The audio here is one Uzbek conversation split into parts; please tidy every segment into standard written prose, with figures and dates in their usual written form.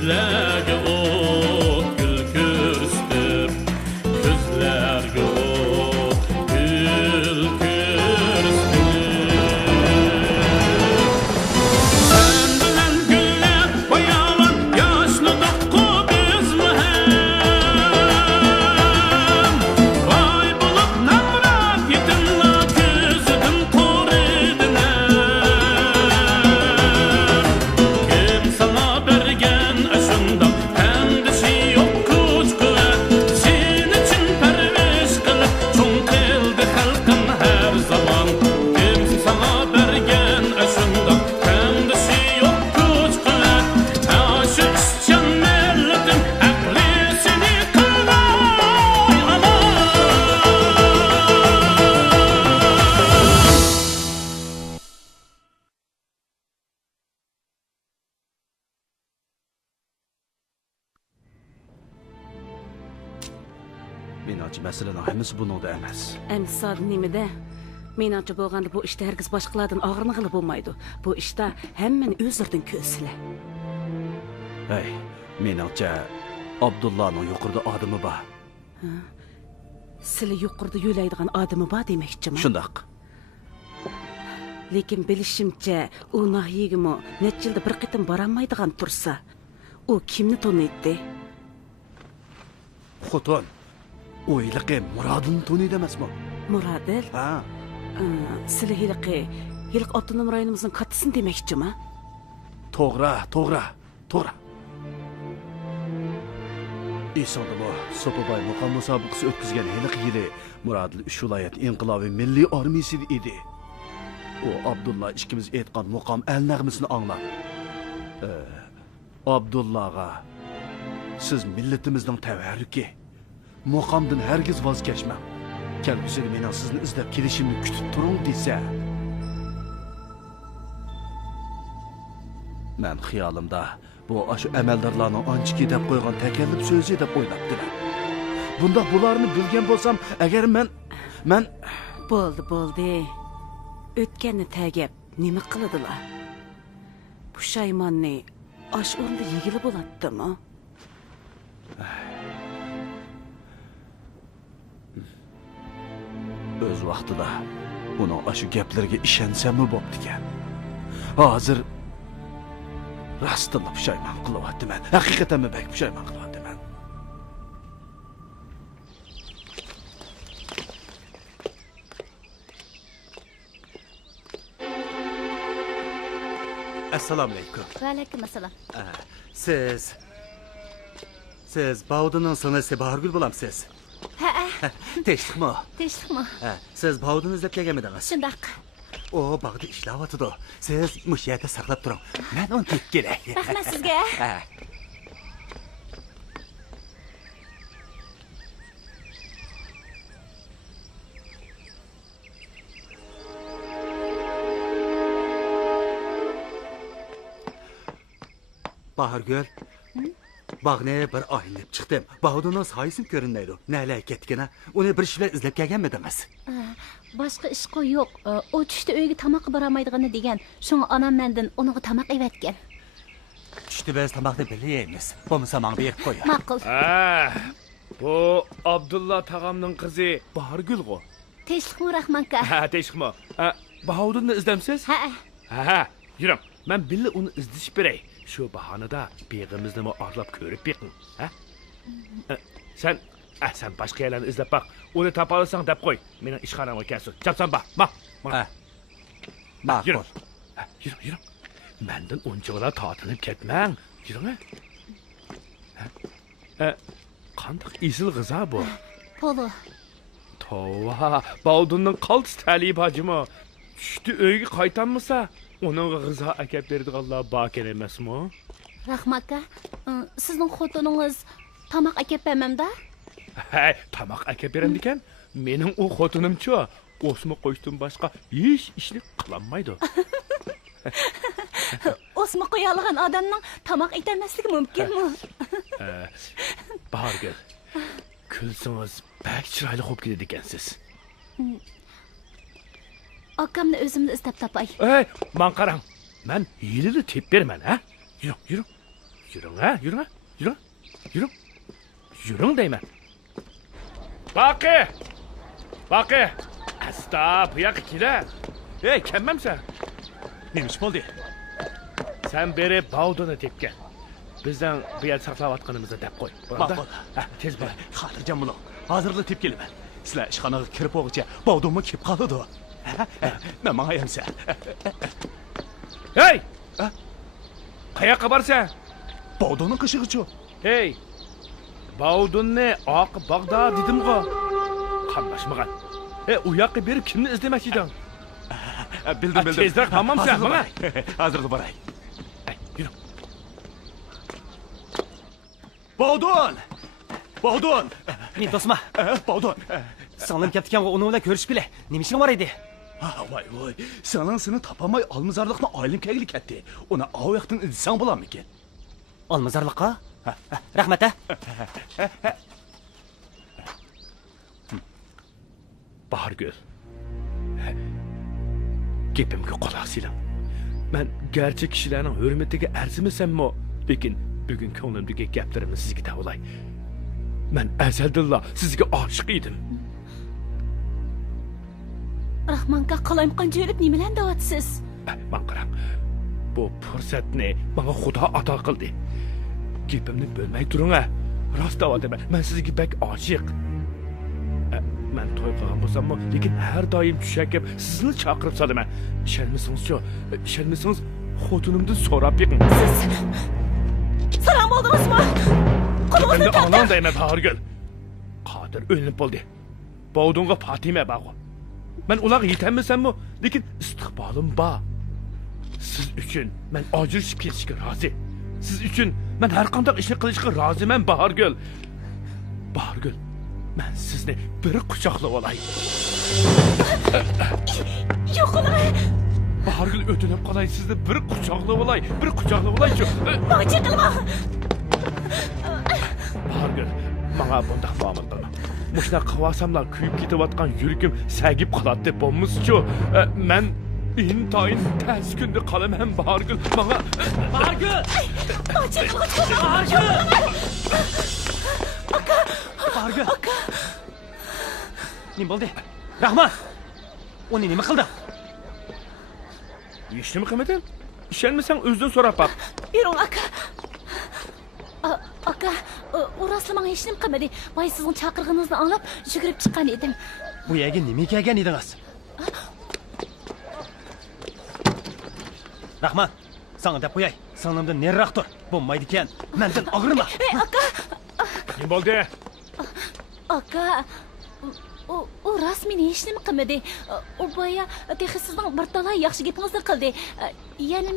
Yüzlerge ot gül küstür, gözlerge ot gül küstür. Sen bilen güller boyalan yaşlıdık ku biz mi hem? Vay bulup namrak yetinla küzüdün tur edinem. Kim sana bergen aşında kendisi yok güç kuvvet. Sen için perviş kılıp çoğun kıldı halkın her zaman. Kim sana bergen aşında kendisi yok güç kuvvet. Aşı işçen milletin aklisini kılay aman. Menimcha masalaning hammasi buningda emas. Əmsad nimede? Menimcha bo'lganda bu ishda hargiz boshqalardan og'irni qilib bo'lmaydi. Bu ishda hammani o'zlaridan ko'rsila. Hey, menimcha Abdullahning yuqorida odami bor. Sizlar yuqorida yo'laydigan odami bor demoqchimi? Shundoq. Lekin bilishimcha, u nahiyigimi necha yilda bir qitim borolmaydigan tursa, u kimni taniydi? Xotin. O'yliqi Murodini taniydi emasmi? Murodil? Ha. Sizlar yiliq avtonom rayonimizning kattasini demoqchimi? To'g'ri. Esonda bu So'pabay muqom musobaqasi o'tkazgan yili Murodil uch viloyat inqilobiy milliy armiyasi edi. O Abdullah ikkimiz aytgan muqom al nag'masini anglab. Abdullahga siz millatimizning tavarruki muqomdan hargiz voz kechmang. Kelgusida men sizni izlab kelishimni kutib turing desa. Men xiyolimda bu ashu amaldorlarning anchiki deb qo'ygan takalluf so'zi deb o'ylabdilar. Bunda bularni bilgan bo'lsam, agar men Bo'ldi. O'tganni tagib nima qiladilar? Pushaymonni osh o'rnida yegili bo'ladimi? o'z vaqtida uning ashu gaplariga ishonsam bo'pti-kan. Hozir rostilla pushaymon qilyapman. Haqiqatan bak pushaymon qilyapman. Assalomu alaykum. Va alaykum assalom. Siz Bavudunun singlisi Bahargul bo'lamsiz? Ha. Tinchlikmi? Tinchlikmi? Siz Bavuduni izlab kelganmidingiz? Shundoq. O bog'da ishlayotdi. Siz mush yerda saqlab turing. Men uni tepib kelay. Rahmat sizga. Bahargul. Bog'ni bir aylanib chiqdim. Bavudunun soyisini ko'rinmaydi. Nalay ketgina. Uni bir ishlar izlab kelganmidingiz? Boshqa ish yo'q. O tushda uyga tamoqqa boramaydigani degan. Shunga onam mendan uninga tamoq evatgan. Tushda biz tamoqni birga yeymiz. Bo'lmasa menga berib qo'y. Ma'qul. Bu Abdullah tağamning qizi Bahargul-ku. Tinchlikmi Rahmanka? Ha, tinchlikmi. Bahudunni izlamsiz? Ha. Yuring. Men billa uni izlashib beray. Shu bahonada beg'imizni orlab ko'rib beqing. Sen boshqa yerlarni izlab baq. Uni topa olsang deb qo'y. Mening ishxonamga kelsin. Chapsan baq. Ma'qul. Yuring. Mendan unchalar tortinib ketmang. Yuring. Qanday isil g'izo bu? Polo. Tova, Baldunning qaltis talib hajimi. Tushdi uyga qaytanmasa, uning g'izo akab beradiganlar bor emasmi? Rahmat aka, sizning xotiningiz tamoq akab bermamda? Hey, tamoq akab beramdikan? Mening u xotinim-chi, o'sma qo'shdan boshqa hech ishni qilolmaydi. O'sma qo'ya olgan odamning tamoq etolmasligi mumkinmi? Bahargul, kulsangiz bak chiroyli bo'lib ketadi ekansiz. Akamni o'zimni istab topay. Ey, men qarang. Men yilini tep berman, ha? Yuring. Yürün ha, yürün ha. Yürün. Yürün. Yürün deyman. Baqi. Asta, bu yoqqa kela. Ey, kelmamsan? Nima ish bo'ldi? Sen beri Bavduni tepgan. Bizdan bu yer saqlayotganimizni deb qo'y. Ma'qul. Ha, tez bor. Xotirjam bo'ling. Hozirla tep kelaman. Sizlar ishxonaga kirib o'g'icha Bovdonmi kelib qoladi. Men mangayamsa. Hey! Qayoqqa borsan? Bovdonning qishig'ichu. Hey! Bavdunni oq bog'da dedim-ku. Qamashmagan. U yoqqa berib kimni izlamoqchi eding? Bildim. Tezroq hamamsan, mana. Hozirla boray. Yürü. Bovdon! Men do'stma, Bovdon! singlim ketgan uni bilan ko'rishib kela. Nima ishing bor edi? Voy. Seni topamay olmazorliqni oylim kegili ketdi. Uni o yoqdan izsang bo'larmikin? Olmazorliqqa? Rahmat a. Bahargul. Gapimga quloq soling. Men garchi kishilarning hurmatiga arzimasammi, lekin bugun ko'nglimdagi gaplarimni sizga tavlay. Men azaldilla sizga oshiq edim. Rahmonga qalayimqan jo'rib nimalar davatsiz? Men qarang. Bu fursatni menga Xudo ato qildi. Gapimni bo'lmay turing-a. Rost davodaman. Men sizga bak oshiq. Men to'y qilgan bo'lsam-mu, lekin har doim tushakib sizni chaqirib solaman. Ishonmasangiz-chi, ishonmasangiz xotinimdan so'rab beqing. Salom bo'ldingizmi? Qo'lingizni Endi onam deyman Bahargul. Qodir o'linib bo'ldi. Bovdonga Fatima bog'i. Men ularga yetolmasammi, lekin istiqbolim bor. Siz uchun men ajrashib ketishga rozi. Siz uchun men har qanday ishni qilishga roziman Bahargul. Bahargul, men sizni bir quchoqlab olay. Yo'q, ular. Bahargul, o'tinib qolay, sizni bir quchoqlab olay. Bir quchoqlab olay-chi. Mo'ji qilma. Bahargul, menga bunday muomala qilma. Mushlar qavasamlar kuyib ketayotgan yuragim sagib qoladi deb bo'lmisiz-chi. Men intayin tez kunda qolaman Bahargul. Menga Bahargul! Mo'ji qilma. Bahargul! Nima bo'ldi? Rahmat! Uni nima qildi? Ishni qilmadin? Ishonmasang o'zidan so'rab baq. Yuring aka. Aka, u rostla menga hech nima qilmadi. Voy, sizning chaqirganingizni anglab yugurib chiqqan edim. Bu yerga nima kelgan edingiz? Rahmat, sana deb qo'yay. Singlimdan nariroq tur. Bo'lmaydi ekan. Mendan og'rima. Aka, Nima bo'ldi? aka. U rasmiy hech nima qilmadi. U boya sizning bir talay yaxshi gapingizni qildi. Yana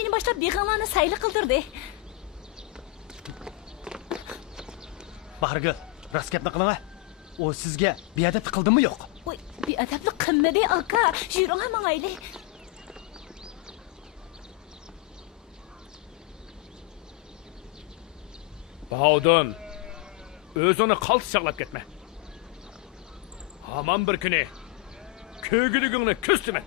meni boshlab beg'amlarni sayli qildirdi. Bahargul, rost gapni qiling. U sizga beadab qildimi yo'q? Voy, beadablik qilmadi aka. Yuring ham mayli. Bavdun, o'zini qaltis chaqlab ketma. Hamon bir kuni ko'giligingni ko'stiman.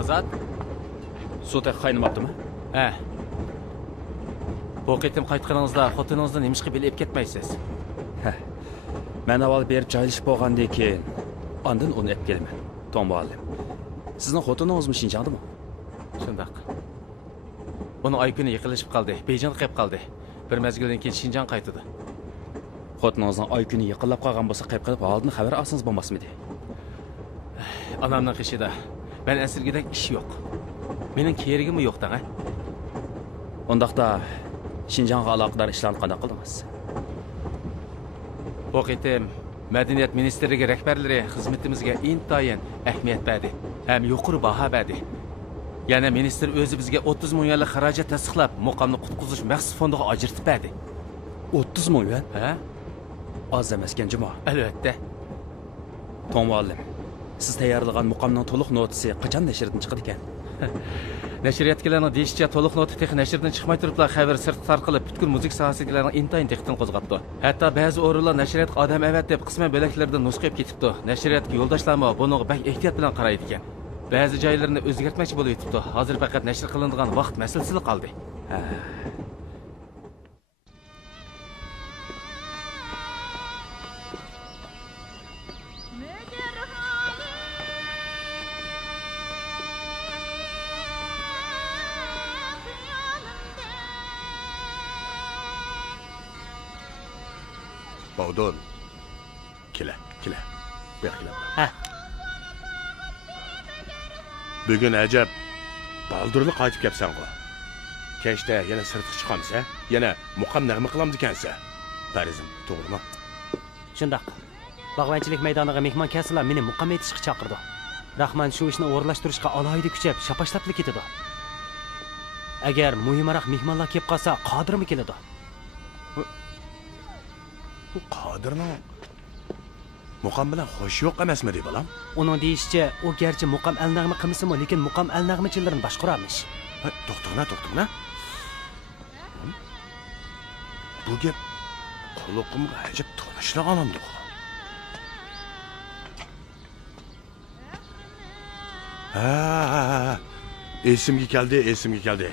Azat, suv qaynamabdimi? Ha. Bu qitim qaytganingizda xotiningizni nima qilib elib ketmaysiz? Men avval berib joylashib bo'lgandan keyin ondan uni olib kelaman. Tom muallim. Sizning xotiningizmi Shinjongdami? Shundoq. Uni oy kuni yiqilishib qoldi, Beijing qilib qoldi. Bir mezgildan keyin Shinjong qaytdi. Xotiningizning oy kuni yiqilib qolgan bo'lsa, qayb qilib oldin xabar olsangiz bo'lmasmidi? Onamning qishida men asirgidek ish yo'q. Mening kerigim yo'q-da. Undaqda Shinjongga aloqador ishlarni qanday qildingiz? Bu qitim Madaniyat ministrligi rahbarlari xizmatimizga intayin ahamiyat berdi. Ham yuqori baho berdi. Yana ministr o'zi bizga 30 million xarajat tasdiqlab, muqamni qutqizish maxsus fondiga ajratib berdi. 30 million? Ha? Oz emas ekan, juma. Albatta. Tom muallim, siz tayyorlagan muqamning to'liq notasi qachon nashrdan chiqadi ekan? Nashriyatchilarning deyishicha, to'liq nota texnik nashrdan chiqmay turiblar xabar sirtqa tarqalib, butkul muzik sohasidagilarning intayin diqqatini qo'zg'atdi. Hatto ba'zi o'rinlar nashriyatga odam avat deb qisman bo'laklardan nusxa qilib ketibdi. Nashriyatga yo'ldoshlarmi buniga bak ehtiyot bilan qaraydi ekan. Ba'zi joylarini o'zgartmoqchi bo'lib yetibdi. Hozir faqat nashr qilinadigan vaqt masalasi qoldi. Bavdon. Kela. Bekle. Ha. Bugün acaba baldırlı qaytib kelsan qo'y. Kechda yana sirtqa chiqamiz, ha? Yana muqam nag'ma qilamiz ekansa. Farizim, to'g'rimi? Shundoq. Bog'vanchilik maydoniga mehmon kelsalar, meni muqam etishga chaqirdi. Rahman shu ishni o'rlashtirishga alohida kuchab, shapashlablik ketadi. Agar muhimroq mehmonlar kelib qolsa, qodirmi keladi? Bu Qodirning muqam bilan xo'sh yo'q emasmi deb balam? Uning deyishicha, u garchi muqam al-nag'ma qilmasa-mu, lekin muqam al-nag'machilarni boshqaramish. To'xtag'na. Bu gap quloqimga ajab tanishlar olamdi. Ha. Esimga keldi.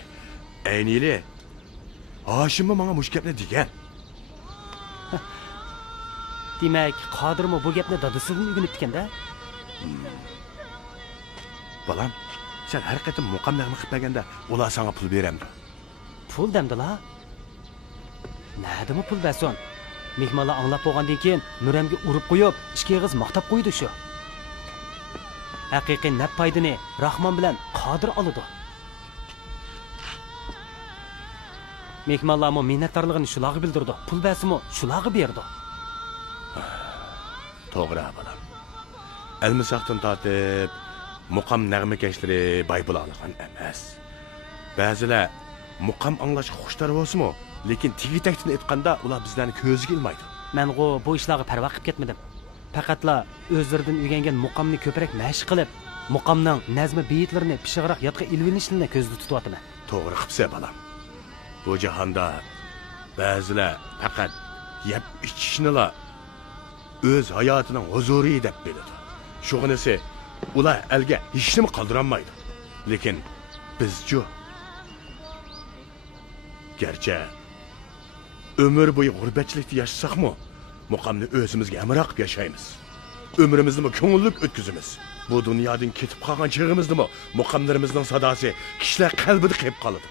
Aynili. Hoshimmi menga mush gapni degan. Demak, Qodirmi bu gapni dadasidan o'rganib ekan-da? Balam, sen har qatim muqam nag'ma qilib berganda, ular senga pul beramdi. Pul damdala? Nadimi pul bason? Mehmonlar anglab bo'lgandan keyin Nuramga urib qo'yib, ikki og'iz maqtab qo'ydi shu. Haqiqiy naf foydani Rahmon bilan Qodir oladi. Mehmonlarga minnatdorligini shularga bildirdi. Pul basimi shularga berdi. To'g'ri balam. Almisaqdan tortib muqam nag'makashlari Baybil olgan emas. Ba'zilar muqam anglashga xushtar bo'lsa-mu, lekin tigi-takdan aytganda ular bizlarni ko'zga ilmaydi. Men bu ishlarga parvo qilib ketmadim. Faqatla o'zlaridan o'rgangan muqamni ko'proq mashq qilib, muqamning nazmi beyitlarini pishiqroq yodga ilvinishini ko'zda tutyapman. To'g'ri qilsa balam. Bu jahonda ba'zilar faqat yeb ichishnilar o'z hayotining huzuri deb biladi. Shug'inisi ular elga hech nima qoldirolmaydi. Lekin biz-chu garchi ömür bo'yi g'urbatchilikda yashasaqmi, muqamni o'zimizga amroq qilib yashaymiz. Ömrimizni ko'ngillik o'tkazamiz. Bu dunyodan ketib qolgan chig'imizni muqamlarimizning sadosi kishilar qalbida qolib qoladi.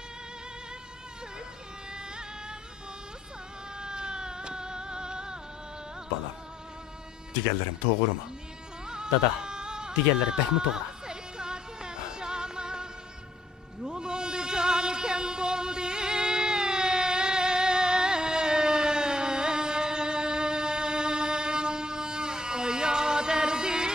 Balam, deganlarim to'g'rimi? Dada, deganlari bakmi to'g'ri. Yolunda canı kem boldi. Oya derdim.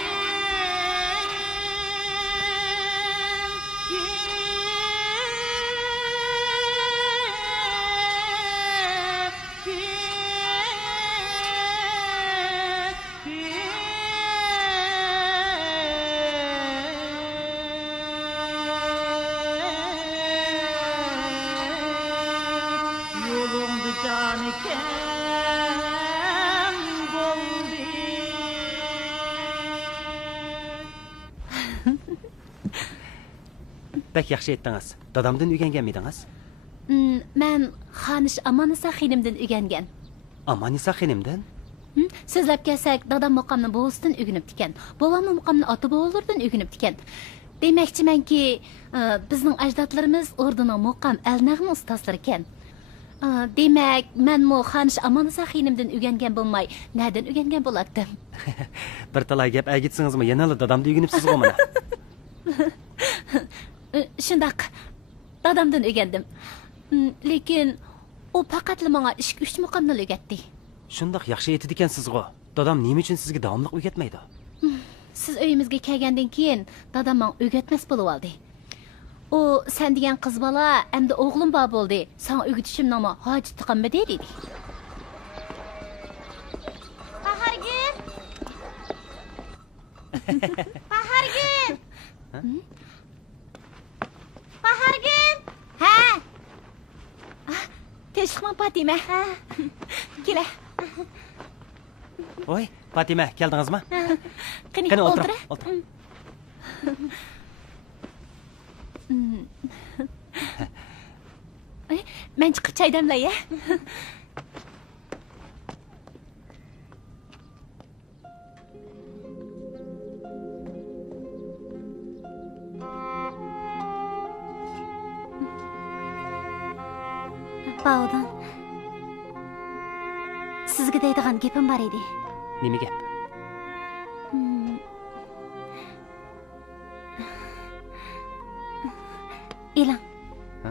Yolunda canı kem boldi. Bak yaxshi aytdingiz. Dadamdan o'rgangan edingiz? Men Xonish Amonisa xonimdan o'rgangan. Amonisa xonimdan? Sizlab kelsak, dadam muqamni buvisidan o'rganib ekan. Bobom muqamni ota bobolaridan o'rganib ekan. Demoqchimanki, bizning ajdodlarimiz o'rdining muqam al-nag'ma ustozlari ekan. Demak, men mo Xonish Amonisa xonimdan o'rgangan bo'lmay, nadan o'rgangan bo'lardim? Bir talay gap aytsangiz-mi, yana dadamdan o'rganibsiz-ku mana. Shundoq, dadamdan o'rgandim. Lekin u faqatli menga 2-3 muqamni o'rgatdi. Shundoq yaxshi aytdi ekansiz-ku. Dadam nima uchun sizga davomli o'rgatmaydi? Siz uyimizga kelgandan keyin dadam menga o'rgatmas bo'lib oldi. U sen degan qiz bola, endi o'g'lim bor bo'ldi. Sen o'rgatishim nima hojat qilma dedi. Bahargul. Bahargul. Tinchlikmi Fatima? Kela. Voy, Fatima, keldingizmi? Qani, Qani o'tir. o'tir. Men chiqib choy damlay, ya. Bavudun. Sizga deydigan gapim bor edi. Nima gap? Elang. Ha?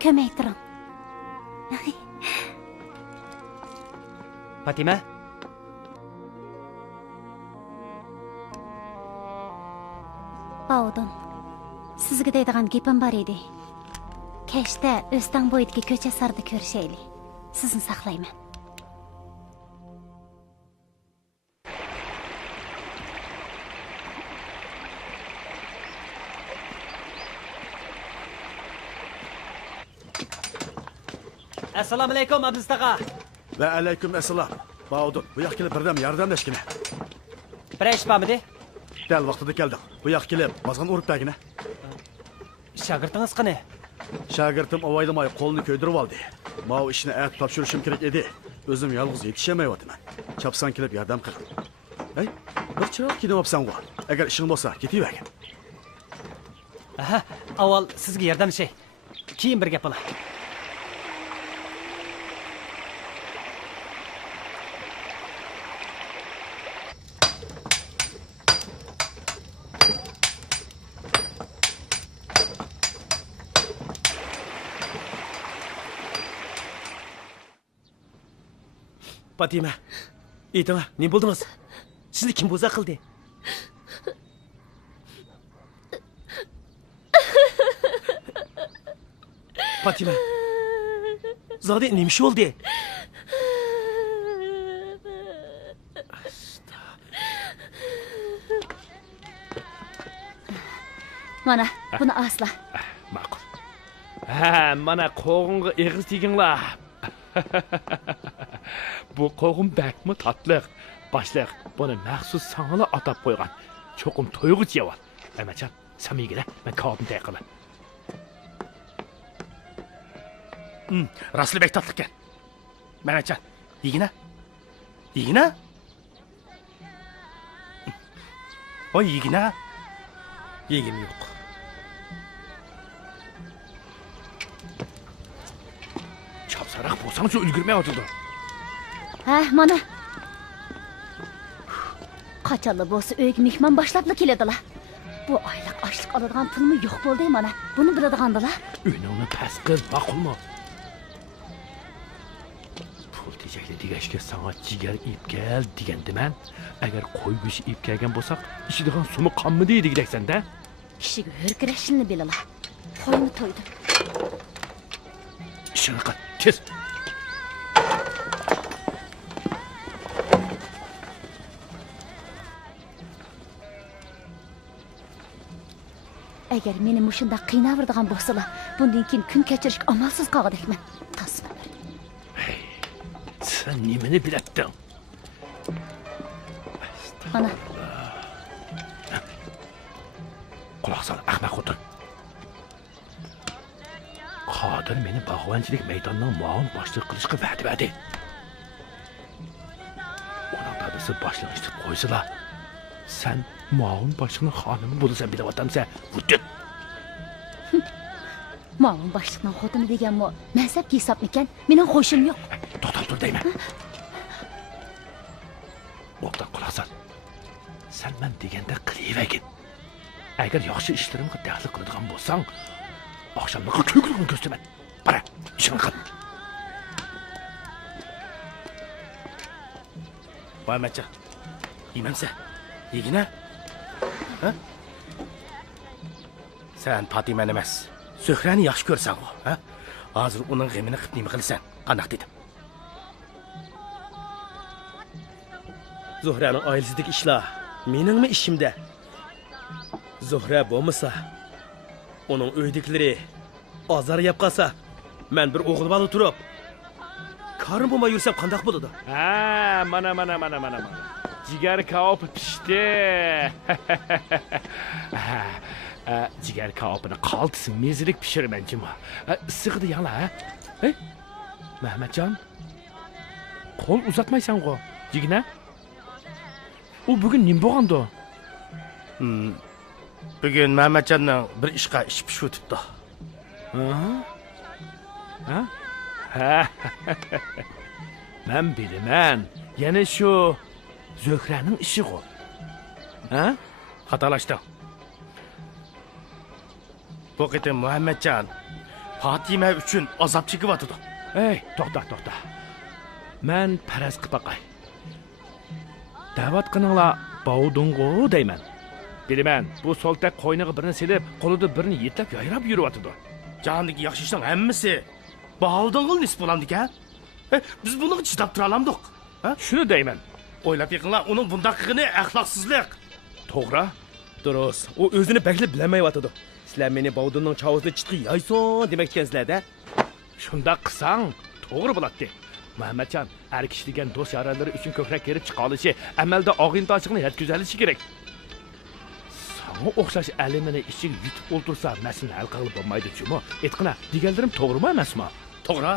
Kömek turun. Fatima? Bavudun. Sizga deydigan gapim bor edi. Kechda O'stan bo'yidagi ko'cha sarda ko'rishaylik. Sizni saqlayman. Assalomu alaykum, Abdustaqa. Va alaykum assalom. Bavudun, bu yoqqa kelib birdam yordamlashgina. Bir ish bormidi? Dal vaqtida keldik. Bu yoqqa kelib, bozg'in uribdagina. Shogirdingiz qani? Shogirdim avaylamay qo'lini ko'ydirib oldi. Mau ishni ayt topshirishim kerak edi. O'zim yolg'iz yetishamayapman. Chopsan kelib yordam qil. Hey, bir chiroq kiyinibsan ku. Agar ishing bo'lsa, ketavergin. Aha, avval sizga yordamlashay. Keyin bir gap bo'lar. Fatima, ayting, ne bo'ldingiz? Sizni kim bo'za qildi? Fatima, zodi nima ish bo'ldi? Mana, buni asla. Ma'qul. Ha, mana qo'g'inga eg'iz teginglar. Bu qo'g'in bakmi tatliq. Boshliq, buni maxsus sangla atab qo'ygan. Cho'qim to'yg'ich yeval. Amachan, samigina, men kobim tayqaman. Raslibek tatliq ekan. Manachan, yegina? Yegina? Voy yegina. Yegim yo'q. Chopsariq bo'lsang-chi ulgurmay o'tirdi. Ha, mana. Qachonli bo'lsa uyga mehmon boshlabla keladilar. Bu oylik ochlik oladigan pulmi yo'q bo'ldi mana. Buni biladigandilar. Uyingni past qil, ma'qulmi? Pul tejagli degashga sana jigar ip kel degandiman. Agar qo'y go'shi ip kelgan bo'lsak, ichidigan sumi qanmidi degdaksanda? Kishiga hurkirashini bilalar. Qo'yni to'ydi. Ishini qil, tez. Agar meni mushunda qiynaveradigan bo'lsalar, bundan keyin kun kechirishga amalsiz qolgandekman. Tasma. Sen nimani bilatding? Mana. Quloq sol, ahmoq o'tir. Qodir meni bog'vanchilik maydonidan muavin boshliq qilishga va'da berdi. Uning dadasi boshliq etib qo'ysalar, sen muavin boshliqning xonimi bo'lasan bilayotamsan. Vujud. Muavin boshliqning xotini deganmi? Mansabga hisobmikan? Mening qo'shim yo'q. To'xtab tur deyman. Bo'pti, quloq sol. Sen men deganda qilavergin. Agar yaxshi ishlarimga daxl qiladigan bo'lsang, oqshomga ko'kligini ko'rsataman. Qara, ishini qil. Voy macha. Yemamsan. Yegina? Ha? Sen Fatimani emas, Zuhrani yaxshi ko'rsan-ku, ha? Hozir uning g'amini qilib nima qilsan? Qanaq dedim. Zuhraning oilasidagi ishlar meningmi ishimda? Zuhra bo'lmasa, uning uydagileri azar yap qolsa, men bir o'g'il bola turib, karım bo'lmay yursam qandoq bo'ladi? Ha, mana. Jigar kaob pishdi. Jigar kaobini qaltisi mezilik pishiraman jima. Issiqdi yangla, ha? Hey, Mahmatjon. Qo'l uzatmaysan-ku, jigna. U bugun nim bo'lgandi? Bugun Mahmatjonning bir ishqa ish pishib o'tibdi. Ha? Men bilaman. Yana shu Zuhraning ishi ku. Ha? Xatolashding. Bu qitim Muhammadjon Fatima uchun azob chekyapti. Ey, to'xta. Men paraz qilib baqay. Da'vat qilinglar, bovdungu deyman. Bilaman, bu soltak qo'yniga birini selib, qo'lida birini yetlab yayrab yuryapti. Jahondagi yaxshi ishning hammasi Bahaldonga nisb bo'lamdi-ku. Biz buni chidab tura olamdik. Ha? Shuni deyman. O'ylab yiqinglar, uning bunday qilgani axloqsizlik. To'g'ri? Durust. U o'zini beklab bilmayotdi. Sizlar meni Bovdonning chavuzini chitqi yayson demoqchisiz-da. Shunda qilsang, to'g'ri bo'ladi. Muhammadjon, har kishi degan do'st yaralari uchun ko'krak kelib chiqa olishi, amalda og'intochiqni yetkazilishi kerak. Sana o'xshash alimini ichiga yutib o'ltirsa, masala hal qilib bo'lmaydi chumi? Aytqina, deganlarim to'g'rimi emasmi? To'g'ri.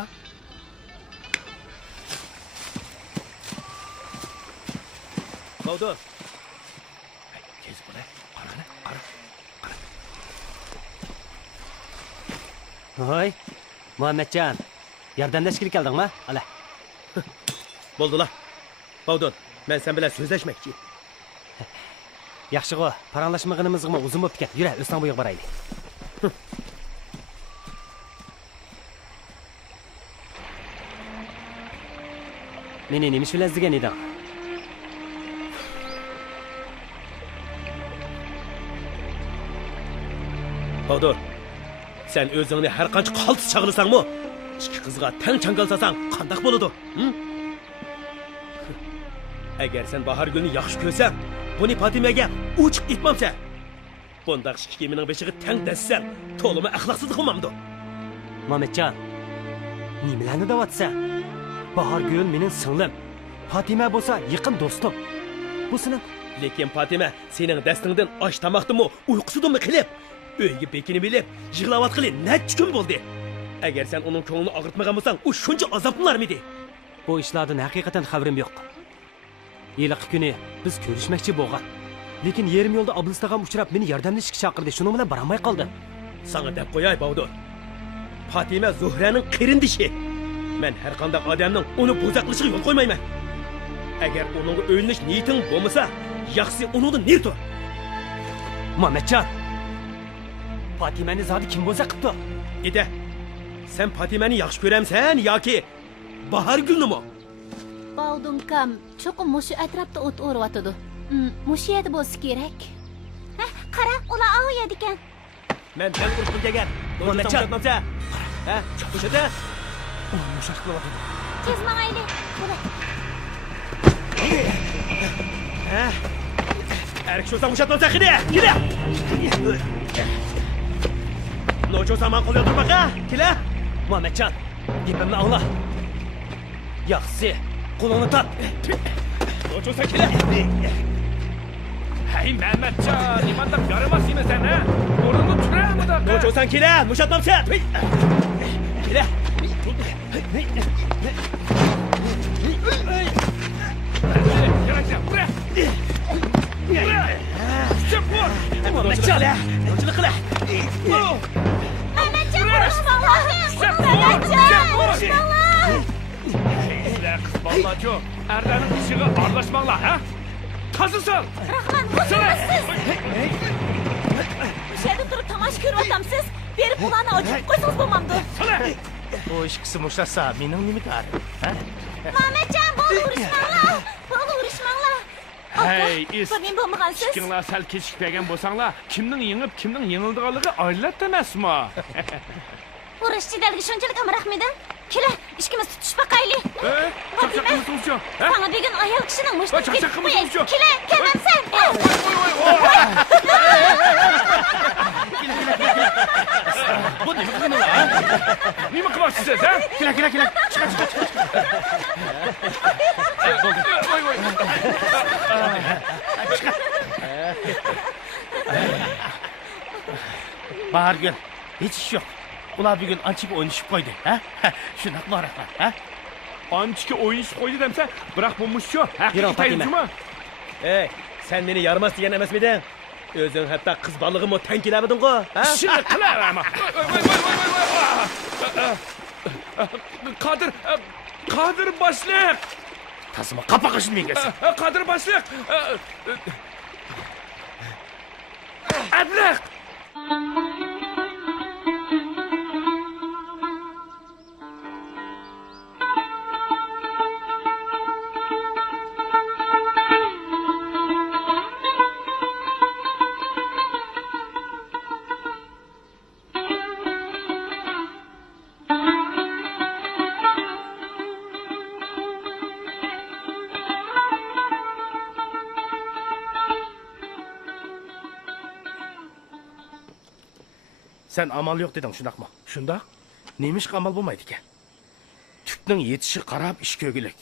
Bovdon. Kez bo'la. Qara. Hoy, Muhammadjon, yordamlashgil keldingmi? Ala. Bo'ldilar. Bovdon, men sen bilan so'zlashmoqchi. Yaxshi-ku, paranglashmag'inimizga uzun bo'pti. Yura, o'stan bu yoq boraylik. Meni nima ish bilan izlagan eding? Bovdon, sen o'zingni har qancha qaltis chaqirsanmi, ikki qizga tang changal salsang, qandoq bo'ladi? Agar sen Bahargulni yaxshi ko'rsang, buni Fatimaga uchiq etmamsa, bundaq ishga mening beshiga tang dassan, to'limi axloqsizlik qilmamdi. Muhammadjon, nimalarni deyapsan? Bahargul mening singlim. Fatima bo'lsa yaqin do'stim. Bu seni, lekin Fatima sening dastingdan osh tamoqdimi, uyqusidimi qilib, uyga bekinib bilib, yig'layotgili necha kun bo'ldi. Agar sen uning ko'nglini og'ritmagan bo'lsang, u shuncha azoblanarmidi? Bu ishlardan haqiqatan xabarim yo'q. Yiliq kuni biz ko'rishmoqchi bo'lgan. Lekin yerim yo'lda Abdulstag'am uchrab meni yordamlashishga chaqirdi. Shuning bilan borolmay qoldim. Sana deb qo'yay, Bovdon. Fatima Zuhraning qirindishi. Men har qanday odamning uni bo'zaqlishiga yo'l qo'ymayman. Agar uning o'ylanish niyating bo'lmasa, yaxshi uningdan ner tur. Muhammadjon, Fatimani zodi kim bo'lsa qilibdi? Edi. Sen Fatimani yaxshi ko'ramsan yoki Bahargulnimi? Bovdunkam cho'qim mushu atrofda o't o'ryotdi. Mushu yerda bo'lsa kerak. Qara, ular ovoyadi ekan. Men dan urib kelgan. Muhammadjon, ha, o'shada. Mushaq qilib. Tez mangayli. Ha? Erk sho'san mushatmasa qidi. Kela. Nocho saman qo'lga turbaqa. Kela. Muhammadjon, gapimni angla. Yaxshi, qo'lini tap. Nocho sen kela. Hey Mahmatjon, nimanda yaramasingmi sen, ha? O'rningda turami da? Nocho sen kela, mushatmamsa. Kela. Vallahi Erdan'ın işine arlaşmaqlar, ha? Tasısın! Rahman, qo'shilasiz! Bu yerda turib tomosha ko'ryapsiz. Berib ularni ochib qo'ysangiz bo'lmamdi. Bu ishqisi mushtlasa, mening nima qari? Ha? Muhammadjon, bo'l urishmanglar. Hey, Bilmay bo'lmagansiz. Kimlar sal kechikmagan bo'lsanglar, kimning yengib, kimning yengildiganligi oylat emasmi? Urush jidalga shunchalik ham rahmida. Kela, ishkimiz tutish baqayli. Çakçakımızı Sana degan ayol kishining mushtiga Çakçakımızı Kela, kelmamsan. Bu ne kılın ha? Ne mi kılarsın siz ha? Kela. Çıkar. Vay vay. Bahargül, hiç iş yok. Ular bugün ançık oynayışıp koydu. Ha? Şunak mı Rahman? Ha? Ançiki oyun iş koydu demse bırak bulmuş şu. Yürü, Hakiki Fatime. teyzuma. Sen meni yarmas degan emas miding? O'zing hatto qiz balig'imni tankilamiding-ku, ha? Şimdi kılar ama. Kadir başlık. Tasıma kapak aşın mengesi. Kadir başlık. Abrak. Sen amal yok dedin şunak mı? Şunda. Neymiş ki amal bulmaydı ki? Tüpnün yetişi qarab iş kögülük.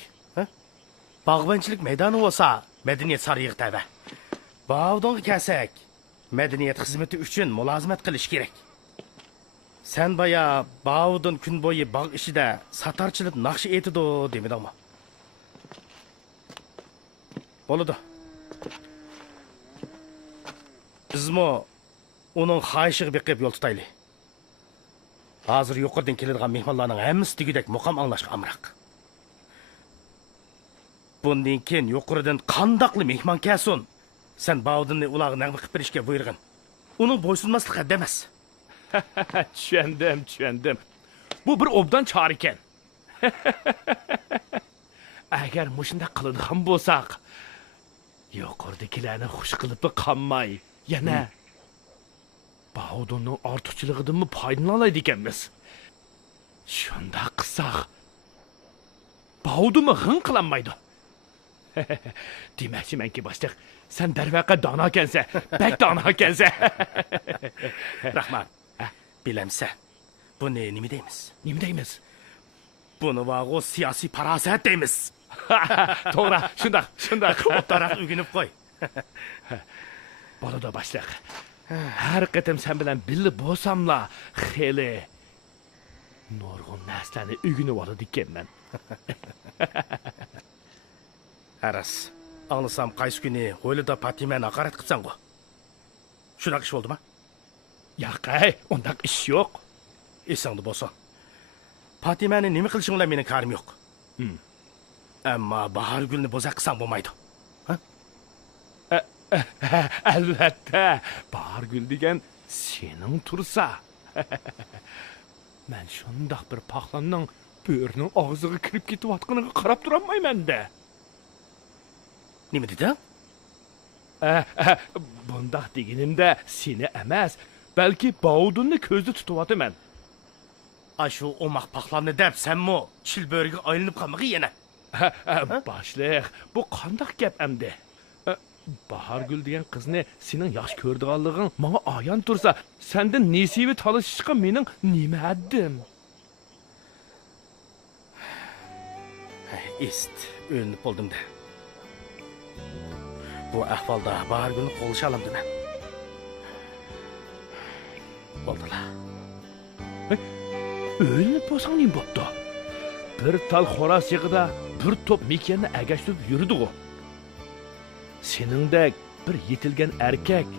Bağbançılık meydanı olsa medeniyet sarıyıq təbə. Bağdonga kelsak, medeniyet xizmeti üçün mulazimet qilish kerak. Sen baya bağdon kun boyu bağ işide satarçılık naqşı etidu demedingmi? Boludu. Bizmi onun xahişiga beqib yo'l tutayli. Hozir yuqoridan keladigan mehmonlarning hammasi tugidek muqam anglashga amroq. Bundan keyin yuqoridan qandoqli mehmon kelsin, sen Bavdinni ularga naqd qilib berishga buyurgin. Uning bo'ysunmaslik hadda emas. Tushundim. Bu bir obdan chor ekan. Agar mushunda qiladigan bo'lsak, yuqoridagilarni xush qilib qolmay, yana Bavdinning ortiqchiligidan foydalana ekanmiz. Shunda qilsak, Bavdinmi g'ing qilinmaydi. Demakchimanki boshliq, sen darvaqa dono ekansan, bak dono ekansan. Rahmat. Bilamsa, buni nima deymiz? Nima deymiz? Buni vaqo siyosiy farosat deymiz. To'g'ri, shundoq. O'taraq o'ginib qo'y. Bolada boshliq. Har qatam sen bilan birga bo'lsamla, xeli nurg'un narsalarni o'ginib oladi ekanman. Aras, anglasam qaysi kuni hovlida Fatimani haqorat qilsan-ku. Shunaqa ish bo'ldimi? Yo'q, undaq ish yo'q. Esingda bo'lsin. Fatimani nima qilishing bilan mening karim yo'q. Ammo Bahargulni bo'zaq qilsam bo'lmaydi. Albatta, Bahargul degan sening tursa. Men shundoq bir paxlanning bo'rining og'ziga kirib ketayotganiga qarab turolmayman-da. Nima deding? Bundaq deganimda seni emas, balki Bavdinni ko'zda tutyapman. Shu o'maq paxlanni deb senmi chilboriga aylanib qolmag'i yana? Boshliq, bu qandoq gap endi? Bahargul degan qizni sening yaxshi ko'rdiganliging menga ayon tursa, sendan nesibi talashishga mening nima haddim? Est, o'lib bo'ldim-da. Bu ahvolda Bahargulni qo'llasha olamdi men. Bo'ldilar. O'lib bo'lsang nima bo'pti? Bir tal xo'roz yig'ida bir to'p mekanni agashtirib yurdi-ku. Seningdek bir yetilgan erkak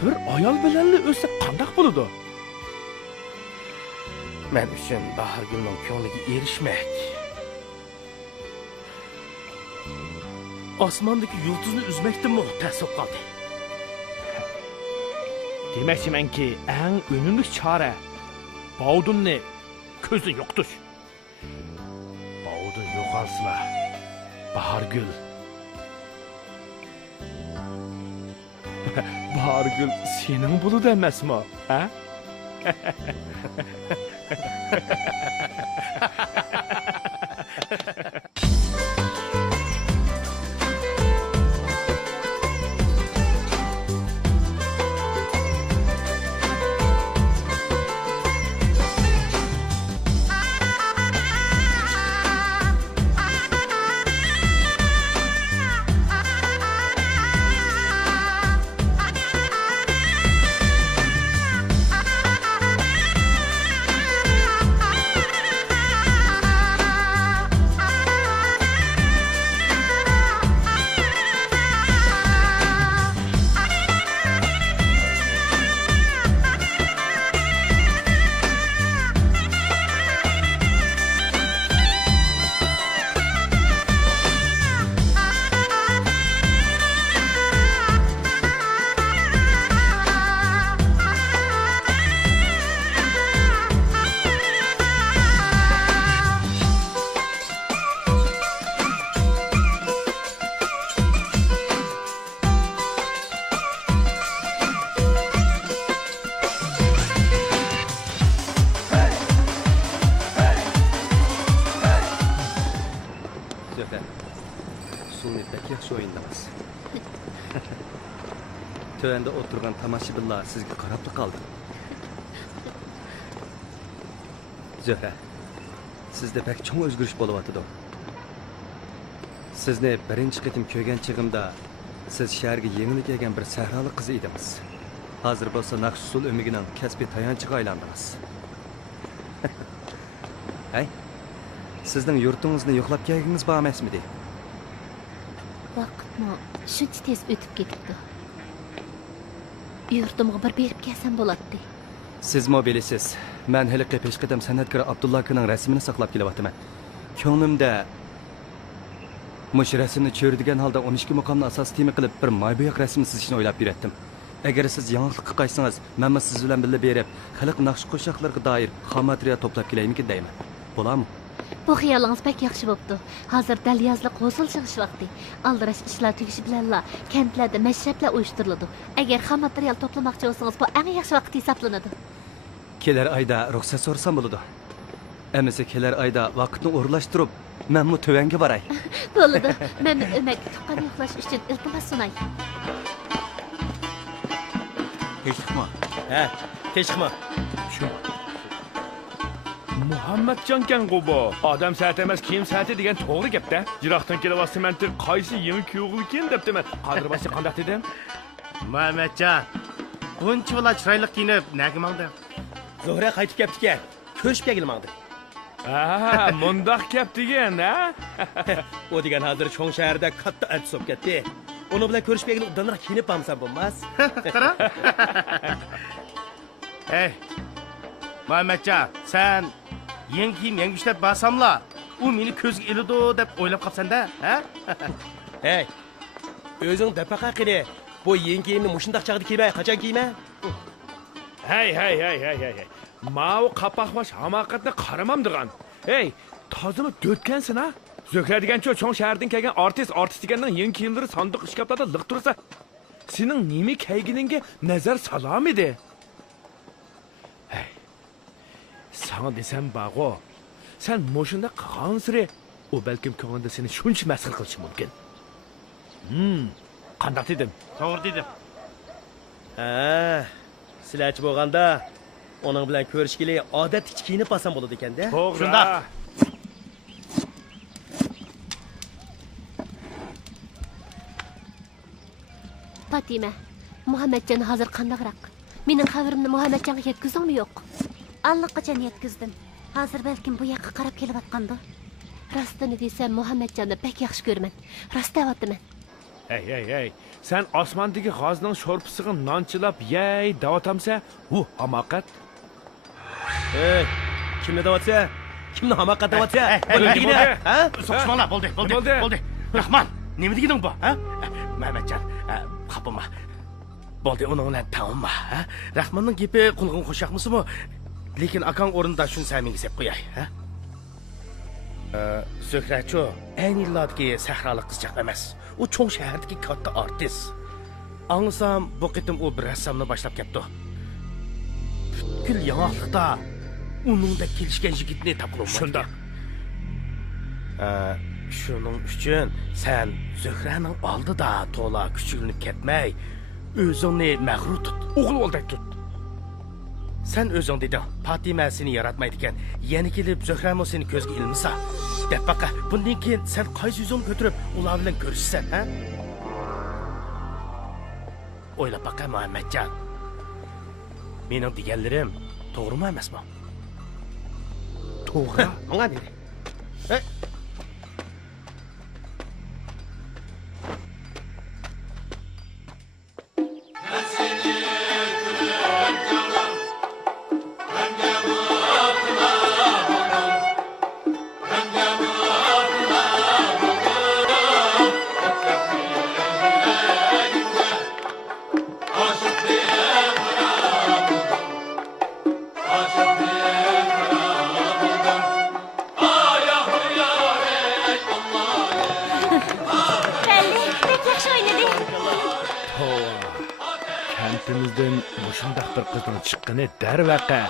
bir ayol bilan o'lsa qandoq bo'ladi? Men uchun Bahargulning ko'ngliga erishmak osmondagi yulduzni uzmakdanmi ta'sir qoldi. Demakchimanki, eng unumli chora Bavdinni ko'zdan yo'qotish. Bavdin yo'qolsa, Bahargul Bahargul sening bo'ladi emasmi, ha? Zöhre, suvni bek yaxshi o'yindingiz. Tövende oturgan tomoshabinlar sizga qarab qoldi. Zöhre, sizda bek cho'ng o'zgarish bo'lyapti. Sizni birinchi qitim ko'rgan chig'imda siz shaharga yengil kelgan bir sahroli qiz edingiz. Hozir bo'lsa Naqshsul o'migining kasbiy tayanchiga aylandingiz. Hey, sizning yurtingizni yo'qlab kelganingiz bor emasmidi? Vaqtmi shuncha tez o'tib ketibdi. Yurtimga bir berib kelsam bo'ladi. Sizmi bilasiz, men hali peshqadam san'atkor Abdulla akaning rasmini saqlab kelyapman. Ko'nglimda mush rasmni cho'rdigan holda 12 muqomni asos tema qilib bir maybo'yoq rasm chizishni o'ylab yurdim. Agar siz yangilikqa qaytsangiz, men siz bilan birga berib, xalq naqsh qo'shiqlariga doir xom material to'plab kelaymikin deyman. Bo'ladimi? Bu xiyolingiz pek yaxshi bo'pti. Hozir dal yozliq g'usul chiqish vaqti. Aldirash ishlar tugishi bilanla kentlarda mashrablar uyushtiriladi. Agar xom material to'plamoqchi bo'lsangiz, bu eng yaxshi vaqt hisoblanadi. Kelar oyda ruxsat so'rasam bo'ladi. Emisi kelar oyda vaqtni o'rlashtirib, men bu tövanga boray. Bo'ladi. Men o'mak tuqqan yo'qlash uchun iltimos sunay. Hechmi? Ha, hechmi? Shu. Muhammadjon bu. Odam saat emas, kiyim saati degan to'g'ri gapda. Jiroqdan kelyapti, men qaysi yemi kuyug'ikin debdi men. Qadrbasi qanday dedim? Muhammadjon, buncha bola chiroyli kiyinib, nega mangdi? Zuhra qaytib kelibdi-ku. Ko'rishib kelgilmadi. Ha, mundoq kelibdi-gan, ha? O degan hozir cho'ng shaharda katta artist bo'lib ketdi. Uni bilan ko'rishib kelib, uddanroq kiyinib bo'lmasa bo'lmas. Qara. Hey, Muhammadjon, sen yangi kiyim, yangi ishlab basamla, u meni ko'zga ilidi deb o'ylab qolsan-da, ha? Hey, o'zing dapaqa qili. Bu yangi kiyimni mushundaq chaqda kiymay, qachon kiymay? Hey. Mao qapaqvash hamoqatni qaramam degan. Hey, tozimi do'tkansin ha? Zo'kra degancha cho'ng shahardan kelgan artist deganning yangi kiyimlari sandiq ishkaplarda liq tursa, sening nima kiyginingga nazar salam edi. Hey. Sana desam bag'o. Sen moshunda qilgan siri, u balkim ko'ngilda seni shuncha masxir qilishi mumkin. Qanday dedim? To'g'ri dedim. Ha, sizlarchi bo'lganda onun bilan ko'rishgili odat kiyinib olsam bo'ladi ekan-da. Shunda. Fatima, Muhammadjon hozir qandaqroq? Mening xabarimni Muhammadjonga yetkazingmi yo'q? Allaqachon yetkazdim. Hozir balkim bu yoqqa qarab kelyapti. Rostini desam, Muhammadjonni pek yaxshi ko'raman. Rost deyapman. Hey. Sen osmondagi g'ozning sho'rpisig'i nonchilab yey davotamsa, bu hamoqat. Hey, kimni davatsa? Kimni hamoqat davatsa? Bo'ldi. Ha? So'qishmanglar, bo'ldi. Rahman, nima deganing bu, ha? Muhammadjon, xapama. Bo'ldi, uni bilan tamomma, ha? Rahmanning gapi qulg'in qo'shaqmisimu? Lekin akang o'rnida shuni menga deb qo'yay, ha? Zo'kracho, aynilladagi sahroli qizchaq emas. U cho'ng shahardagi katta artist. Anglasam, bu qitim u bir rassomni boshlab ketdi. Butkul yangilikda uningda kelishgan yigitni topib Shunda. Shuning uchun sen Zuhraning oldida to'la kuchlanib ketmay, o'zingni mag'rur tut. O'g'il olday tut. Sen o'zing deding, Fatima seni yaratmaydi ekan. Yana kelib Zuhramo seni ko'zga ilmasa, deb baqa. Bundan keyin sen qaysi yuzingni ko'tarib ular bilan ko'rishsan, ha? O'ylab baqa, Muhammadjon. Mening deganlarim to'g'rimi emasmi? To'g'ri. Menga dedi. Kentimizden mushundaq bir qizning chiqqani darvaqa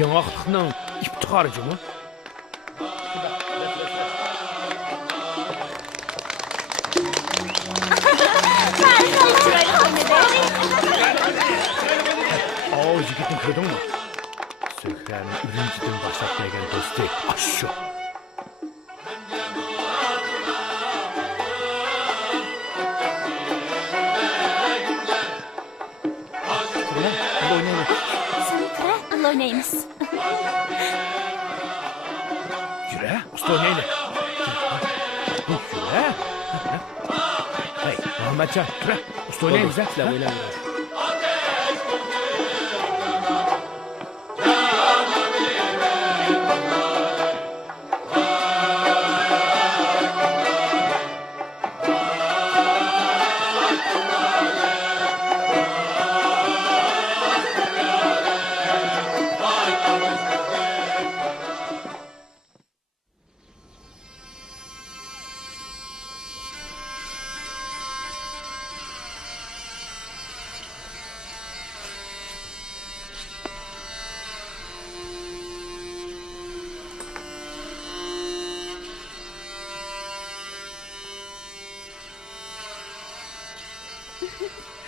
yong'oqliqning iftixorimi? Yigitni ko'rdingmi? Zuhraning birinchidan boshlab kelgan do'sti shu. Oynaymiz. Yürü, usta oynayın. Yürü. Hey, Muhammedcan, yürü. Usta oynayın bize.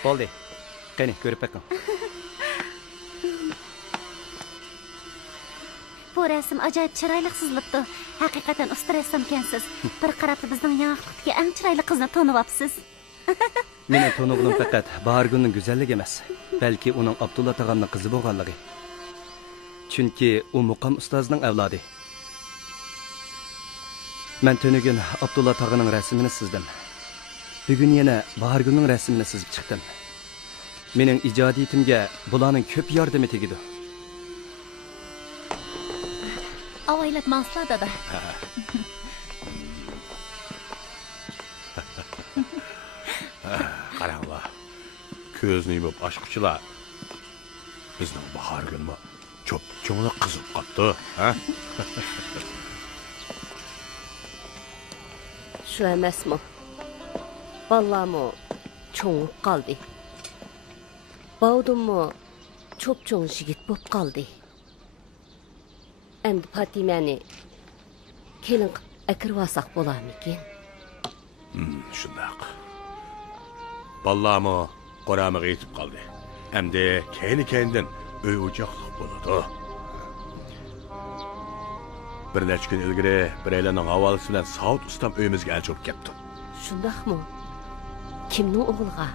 Bo'ldi. Qani, ko'rib baking. Bu rasm ajoyib chiroyli sizlibdi. Haqiqatan usta rassomkansiz. Bir qarabda bizning yangilikdagi eng chiroyli qizni taniyapsiz. Meni tanig'im faqat Bahargulning go'zalligi emas, balki uning Abdulla tog'amning qizi bo'lganligi. Chunki u Muqam ustozning avlodi. Men tunugun Abdulla tog'ining rasmini sizdim. Bugun yana Bahargulning rasmini sizib chiqdim. Mening ijodiyatimga bularning ko'p yordami tegdi. Avaylab manslar dada. Qaranglar. Ko'zni yumib ochquchilar. Bizning Bahargulmi cho'pchongni qizib qotdi, ha? Shu emasmi? Ballamo cho'ng qoldi. Bavdummo cho'p-cho'ng yigit bo'lib qoldi. Endi Fatimani kelin akirvasak bo'larmikin? Shundaq. Ballamo qoramiga yetib qoldi. Endi keyin-keyindan uy o'choqliq bo'ladi. Bir necha kun ilgari biraylarning havolasi bilan Saud ustam uyimizga elchi bo'lib keldi. Shundaqmi? Kimning o'g'liga?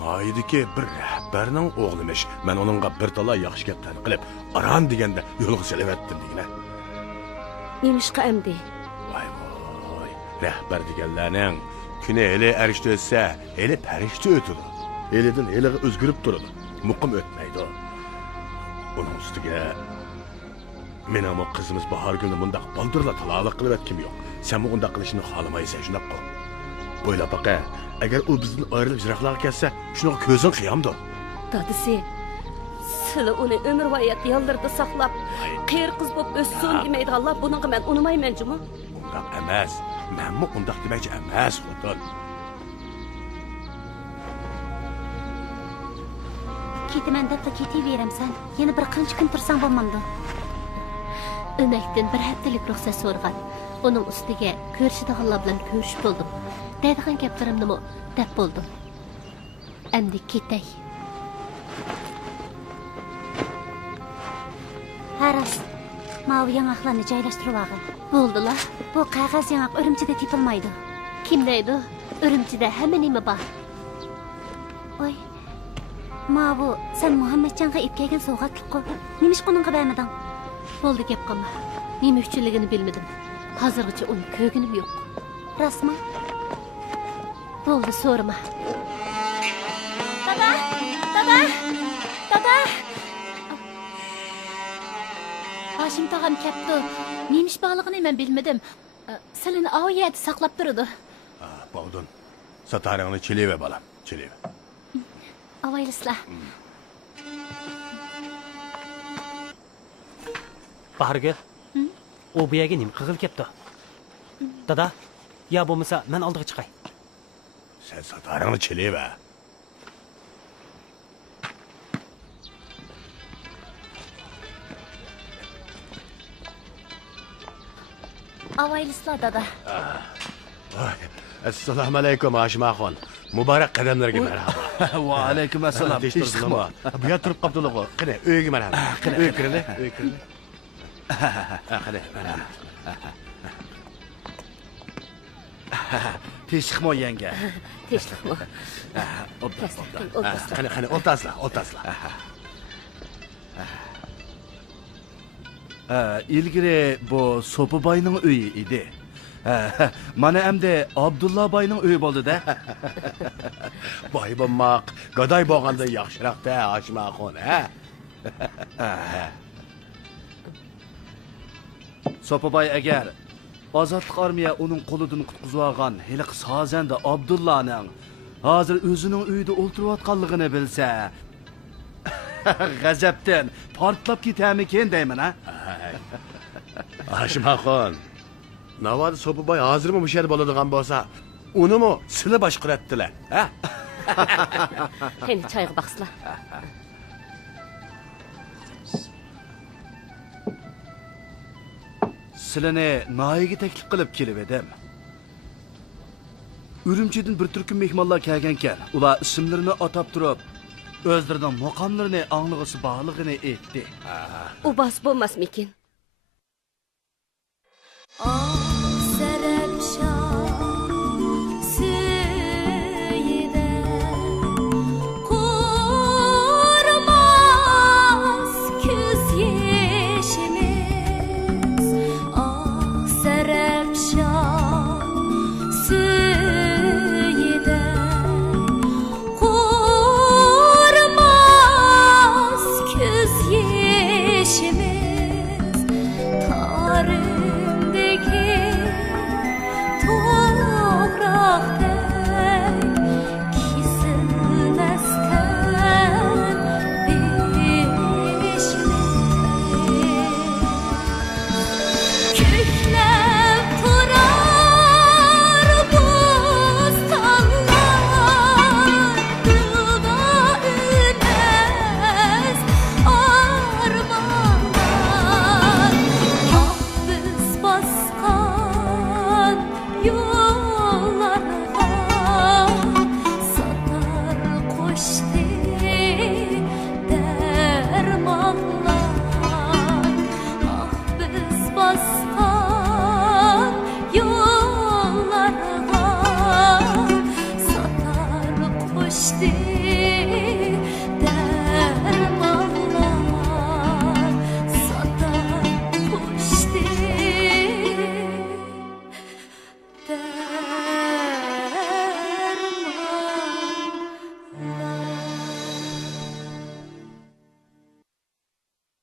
Noyidiki bir rahbarning o'g'limish. Men uningga bir tala yaxshi gaplarni qilib, aran deganda yo'lga selavatdim degina. Nemishqa endi? Voy, rahbar deganlarning kuni eli arishta o'tsa, eli parishta o'tadi. Elidan eliga o'zgarib turadi. Muqim o'tmaydi. Uning ustiga meni ham qizimiz Bahargulni bundaq baldirla taloq qilib etkim yo'q. Sen bu undaq qilishni xohlamaysan, shunaq qil. Bo'ylab baqa, agar u bizdan ayrilib jiroqlarga kelsa, shunaqa ko'zing qiyamdi. Dadisi, sizlar uni umrvoyat yollarda saqlab, qiyr qiz bo'lib o'ssin demaydiganlar, buningga men unamayman-jimi? Undaq emas. Menmi undaq demoqchi emas, xotin. ketaman deb ketaveramsan. Yana bir qancha kun tursang bo'lmamdi. Öməkdən bir həftəlik ruxsat so'rgan. Onun ustiga ko'rishadiganlar bilan ko'rishib bo'ldim. Deydigan gaplarimni mo deb bo'ldim. Endi ketay. Haras, mavi yanaqlarni joylashtirib olgin. Bo'ldilar. Bu qog'oz yanaq Urumchida topilmaydi. Kim deydi? Urumchida hamma nima bor. Oy. Mavu, sen Muhammadjonga ip kelgan sovg'atliq-ku. Nimish qonunga bermading? Bo'ldi gap qilma. Nima uchunligini bilmadim. Hozirgacha uni ko'rganim yo'q. Rasmi? Bo'ldi, so'rama. Dada! Dada! Dada! Hashim tog'am kelibdi. Nemish borligini men bilmadim. Silini o yerda saqlab turdi. Bavdun, satarını çileve balam, çileve. Avaylislar. Bahargul. O bu yerga nima qilib kelibdi? Dada, ya bo'lmasa men oldiga chiqay. Sen satarını çileve. Avaylislar dada. Assalamu alaikum Haşim Axon. Mübarek kademlerge merhaba. Va alaykum assalom. Tinchlikmi? Bu yer turib qaptilar qo'y. Qani, uyga marhaba. Uy kirdi, uy kirdi. Qani, marhaba. Tinchlikmi yanga? Tinchlikmi? Qani, o'rtaslar. İlgiri bu Sopubayning uyi edi. Mana endi Abdulla bayning uyi bo'ldi-da. Boy bo'lmoq, gadoy bo'lgandan yaxshiroq-da, Haşim Axon, ha? Sopabay agar Ozodlik armiya uning qo'lidan qutqizib olgan hiliq sozanda Abdullaning hozir o'zining uyida o'ltirayotganligini bilsa, g'azabdan portlab ketamikin deyman, ha? Haşim Axon. Navadi Sopubay hozirmi bu yerda bo'ladigan bo'lsa, unimi sili boshqaratdilar, ha? Qani choyga baqsizlar. Sizlarni noyiga taklif qilib kelib edim. Urumchidan bir turkum mehmonlar kelgan ekan. Ular ismlarini atab turib, o'zlarining maqomlarini anglag'isi borligini aytdi. U bas bo'lmasmikin?